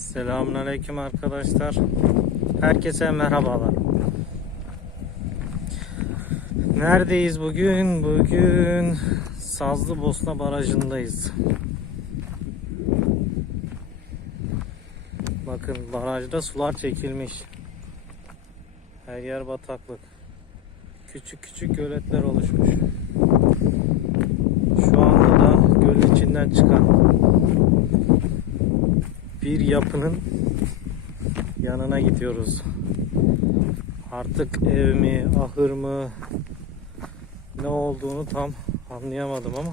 Selamünaleyküm arkadaşlar. Herkese merhabalar. Neredeyiz bugün? Bugün Sazlı Bosna Barajı'ndayız. Bakın barajda sular çekilmiş. Her yer bataklık. Küçük küçük göletler oluşmuş. Şu anda da gölün içinden çıkan bir yapının yanına gidiyoruz. Artık ev mi, ahır mı ne olduğunu tam anlayamadım ama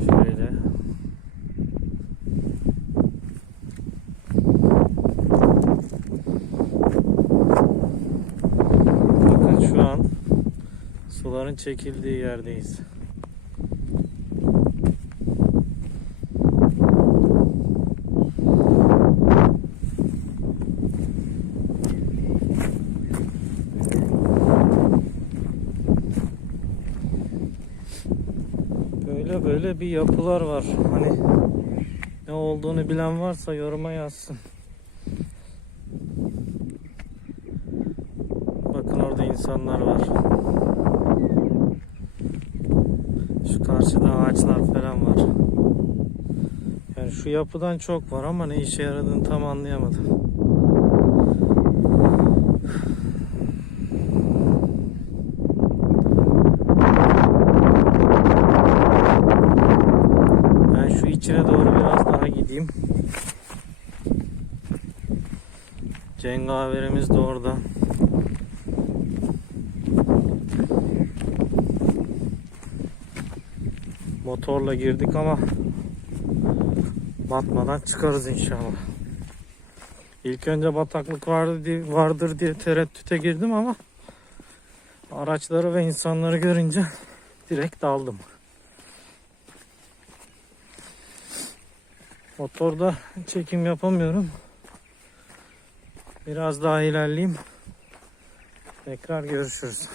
şöyle Bakın şu an suların çekildiği yerdeyiz. Böyle böyle bir yapılar var. Hani ne olduğunu bilen varsa yoruma yazsın. Bakın orada insanlar var. Şu karşıda ağaçlar falan var. Yani şu yapıdan çok var ama ne işe yaradığını tam anlayamadım. Ben şu içine doğru biraz daha gideyim. Cengaverimiz de orada. Motorla girdik ama batmadan çıkarız inşallah. İlk önce bataklık vardı diye, vardır diye tereddüte girdim ama araçları ve insanları görünce direkt daldım. Motorda çekim yapamıyorum. Biraz daha ilerleyeyim. Tekrar görüşürüz.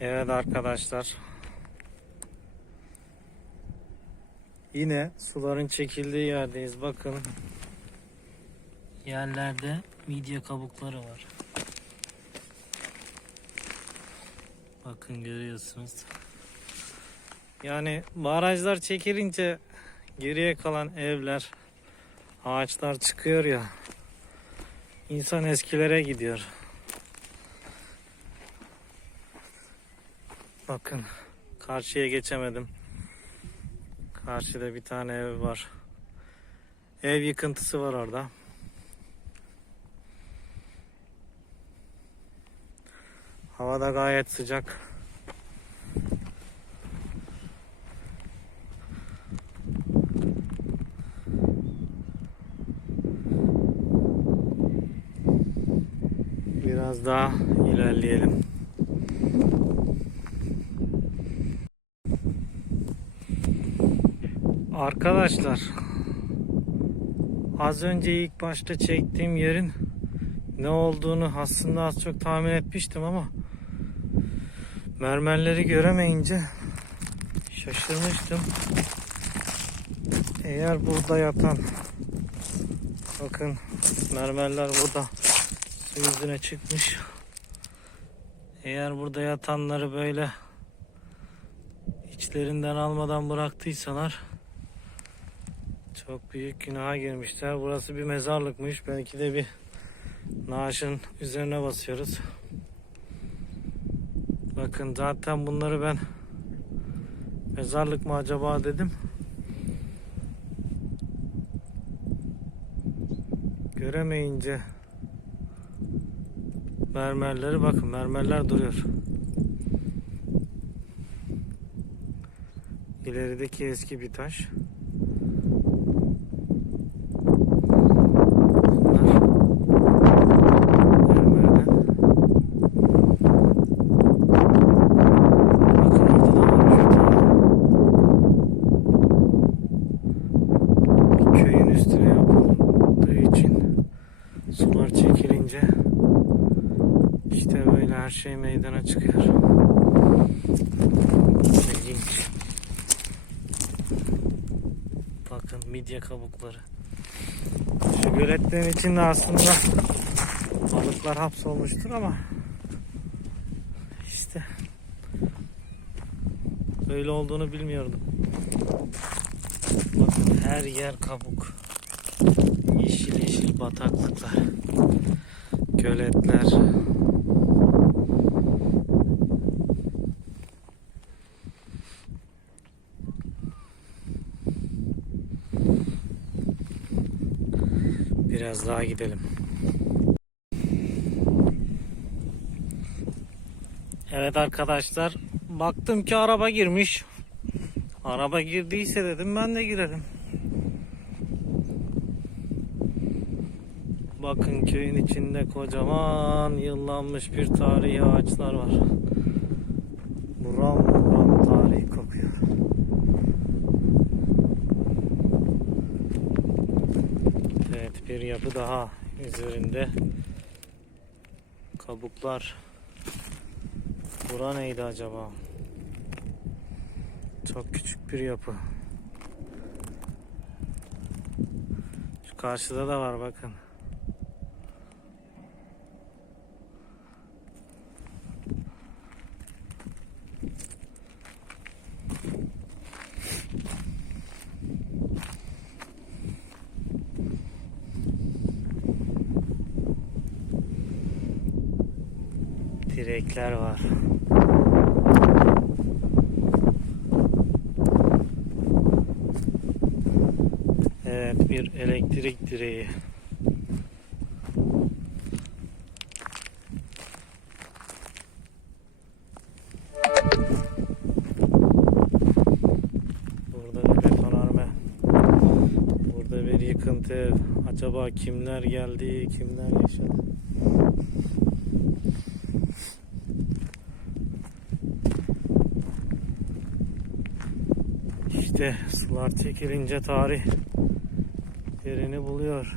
Evet arkadaşlar. Yine suların çekildiği yerdeyiz. Bakın. Yerlerde midye kabukları var. Bakın görüyorsunuz. Yani barajlar çekilince geriye kalan evler, ağaçlar çıkıyor ya. İnsan eskilere gidiyor. Bakın karşıya geçemedim. Karşıda bir tane ev var. Ev yıkıntısı var orada. Hava da gayet sıcak. Biraz daha ilerleyelim. Arkadaşlar az önce ilk başta çektiğim yerin ne olduğunu aslında az çok tahmin etmiştim ama mermerleri göremeyince şaşırmıştım. Eğer burada yatan bakın mermerler burada yüzüne çıkmış. Eğer burada yatanları böyle içlerinden almadan bıraktıysalar çok büyük günaha girmişler. Burası bir mezarlıkmış. Belki de bir naaşın üzerine basıyoruz. Bakın zaten bunları ben mezarlık mı acaba dedim. Göremeyince mermerleri bakın mermerler duruyor. İlerideki eski bir taş. Bunlar mermerden. Bakın orada da varmış bir tane. Bir köyün üstüne yapıldığı için sular çekilince işte böyle her şey meydan meydana çıkıyor. İlginç. Bakın midye kabukları. Şu göletlerin içinde aslında balıklar hapsolmuştur ama işte öyle olduğunu bilmiyordum. Bakın her yer kabuk. Yeşil yeşil bataklıklar. Göletler. Biraz daha gidelim. Evet arkadaşlar, baktım ki araba girmiş. Araba girdiyse dedim ben de girerim. Bakın köyün içinde kocaman yıllanmış bir tarihi ağaçlar var. Buram buram tarihi kokuyor. Evet bir yapı daha üzerinde kabuklar. Bura neydi acaba? Çok küçük bir yapı. Şu karşıda da var bakın. Direkler var. Evet bir elektrik direği. Ev. Acaba kimler geldi, kimler yaşadı? İşte sular çekilince tarih yerini buluyor.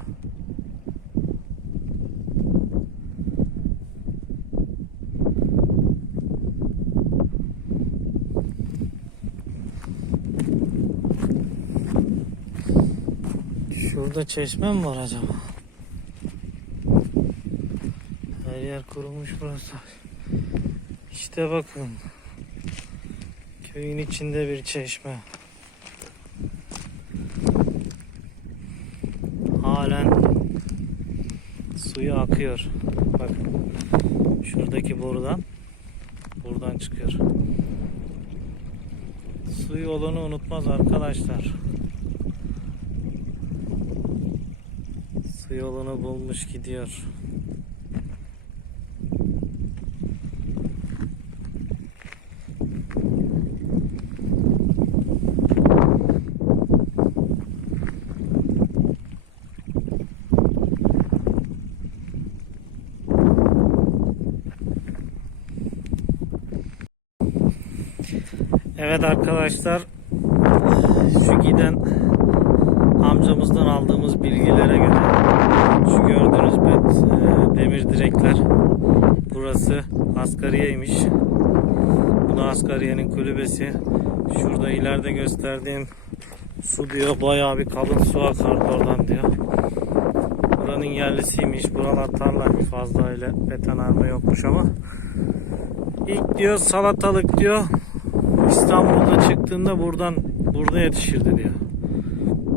Şurada çeşme mi var acaba? Her yer kurumuş burası. İşte bakın. Köyün içinde bir çeşme. Halen suyu akıyor. Bak şuradaki borudan buradan çıkıyor. Su yolunu unutmaz arkadaşlar. Su yolunu bulmuş gidiyor. Evet arkadaşlar şu giden amcamızdan aldığımız bilgilere göre şu gördüğünüz bet, e, demir direkler burası askariyeymiş. Bu da askariyenin kulübesi. Şurada ileride gösterdiğim su diyor bayağı bir kalın su akardı oradan diyor. Buranın yerlisiymiş. Buralar tarlaymış. Fazla öyle betonarme yokmuş ama. İlk diyor salatalık diyor İstanbul'da çıktığında buradan burada yetişirdi diyor.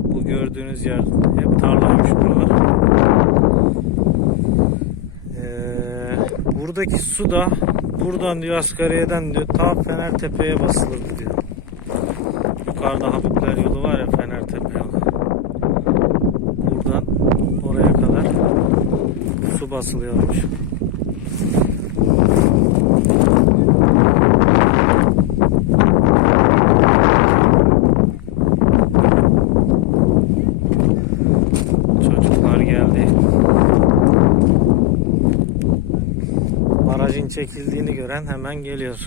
Bu gördüğünüz yer hep tarlaymış buralar. Ee, buradaki su da buradan diyor Asgariye'den diyor ta Fenertepe'ye basılırdı diyor. Yukarıda Habibler yolu var ya Fenertepe yolu. Buradan oraya kadar su basılıyormuş. çekildiğini gören hemen geliyor.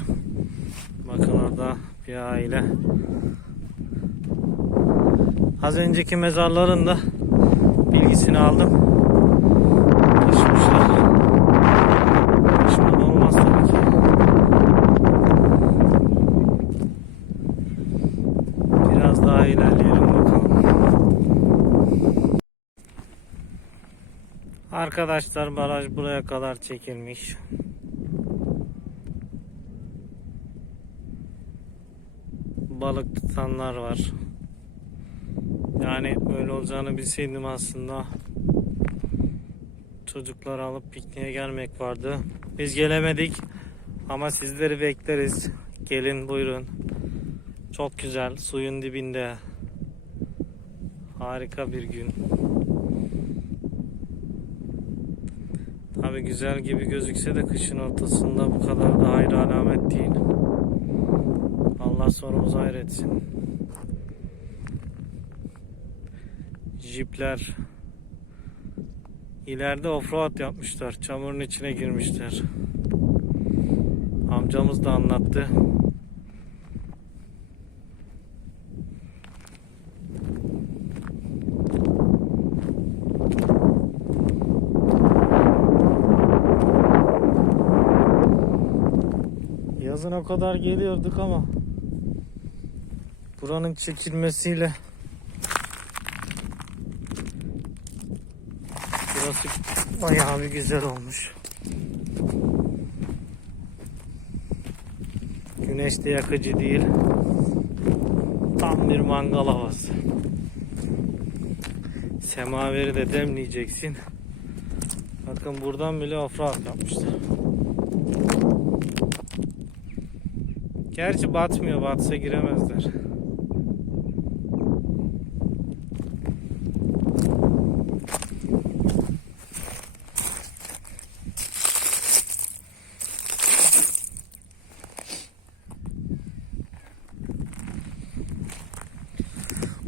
Bakın orada bir aile. Az önceki mezarların da bilgisini aldım. Taşımışlar. Taşımadan olmaz tabii ki. Biraz daha ilerleyelim bakalım. Arkadaşlar baraj buraya kadar çekilmiş. Balık tutanlar var. Yani öyle olacağını bilseydim aslında çocukları alıp pikniğe gelmek vardı. Biz gelemedik ama sizleri bekleriz. Gelin buyurun. Çok güzel suyun dibinde. Harika bir gün. Tabi güzel gibi gözükse de kışın ortasında bu kadar da hayır alamet değil. Allah sonumuzu hayretsin. Jipler ileride offroad yapmışlar. Çamurun içine girmişler. Amcamız da anlattı. Yazın o kadar geliyorduk ama buranın çekilmesiyle burası bayağı bir güzel olmuş. Güneş de yakıcı değil. Tam bir mangal havası. Semaveri de demleyeceksin. Bakın buradan bile offroad yapmışlar. Gerçi batmıyor. Batsa giremezler.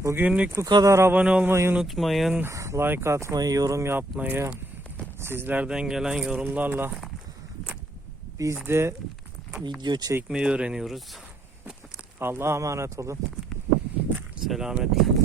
Bugünlük bu kadar. Abone olmayı unutmayın. Like atmayı, yorum yapmayı. Sizlerden gelen yorumlarla biz de video çekmeyi öğreniyoruz. Allah'a emanet olun. Selametle.